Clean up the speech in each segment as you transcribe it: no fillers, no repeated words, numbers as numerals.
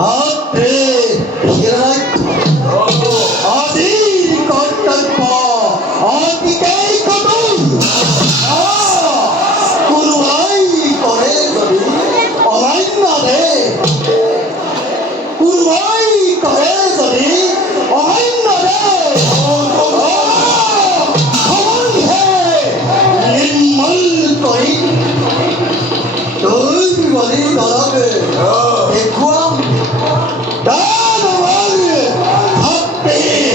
아, 너희들만이 나라를 대구함 나라를 합대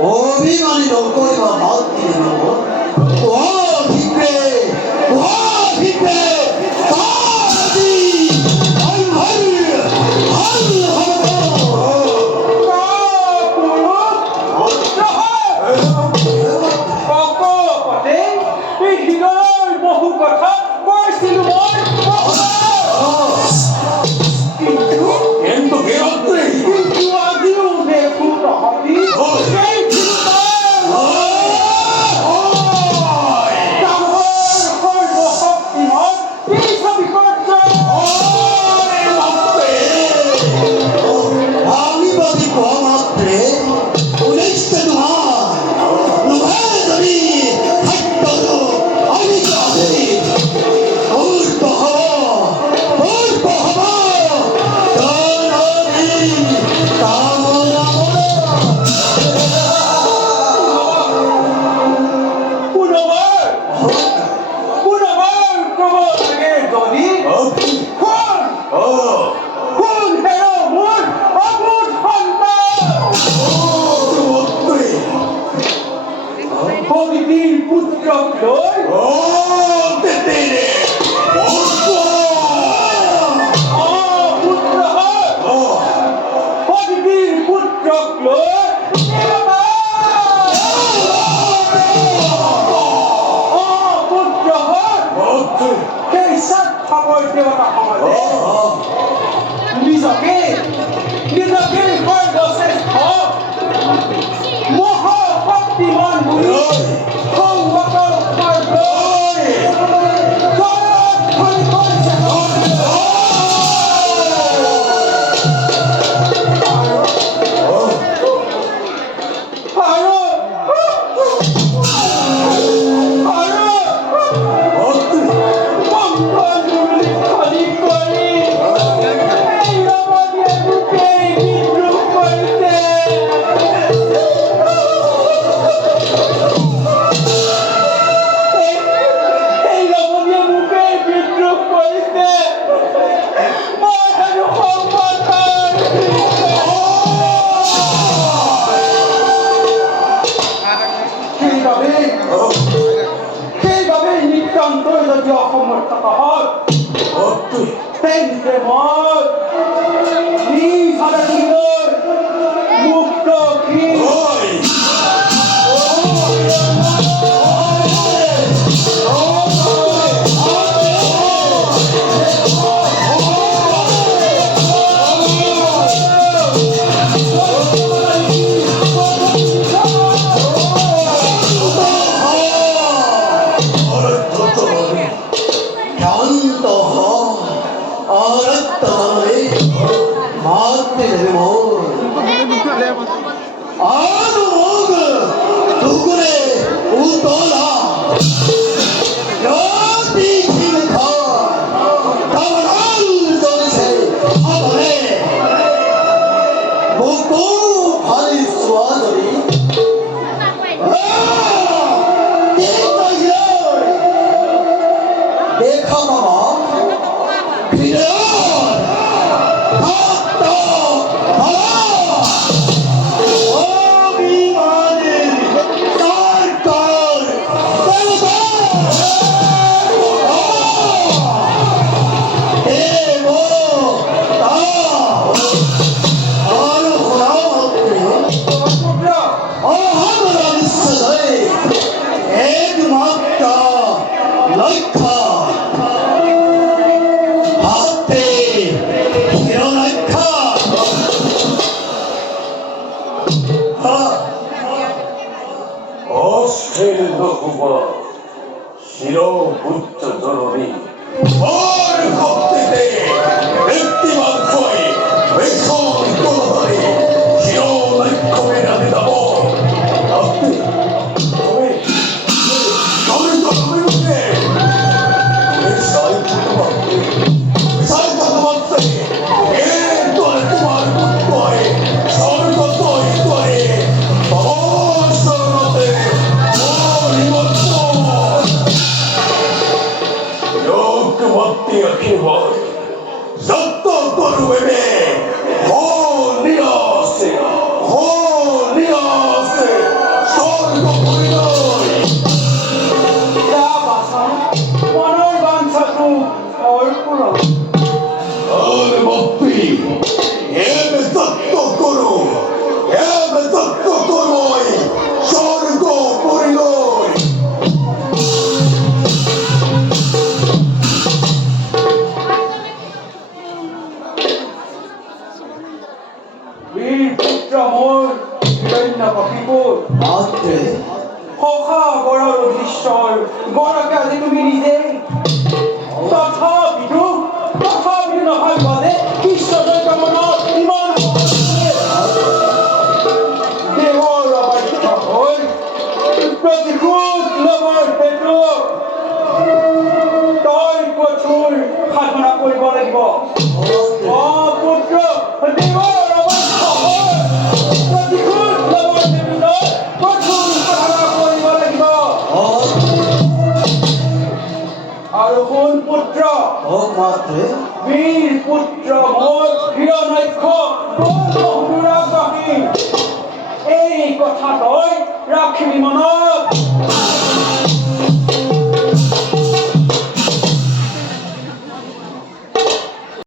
어비만이 너꼬리가 맞기는 와 빛배 가지 아유 Suba, Shiro Butcha Zorori, Mar Koptete, Ettiman Koi, Vekon Kodori, Shiro Naikkomena de Dabo, Atte, Ame, Ame to Ame Mute, Ame Sai Kutumatte, Sai Kutumatte, to Kumar Kuttoi, Sai Kuttoi Toi, Baba Sarate,よく待ってやけばざっと取る上でほうにらせほうにらせそういうことにない Manoy bangsa tu और पुरो あれ待ってやめざっと取るやめざっと取るそういうことにない वीर पुत्र मोर हिरण्य कपिपुर 맞대 সখা গড়ৰ অধীশ্বৰ গড়কে আজি তুমি নিজে তথাপিতো নহয় বাদে কৃষ্ণজয় মনত ইমান দেহৰ অৱস্থা হৈ প্ৰতিশোধ ল'বৰ হেতু তই কঠোৰ সাধনা কৰিব লাগিব 맞대 পুত্ৰ দেহৰ অৱস্থা হৈ প্ৰতিশোধ ল'বৰ হেতু তই কঠোৰ সাধনা কৰিব লাগিব আৰু কোন পুত্ৰ 맞대 বীৰ পুত্ৰ মোৰ হিৰণ্যক্ষ অনুৰাগবাহী এই কথা তই ৰাখিবি মনত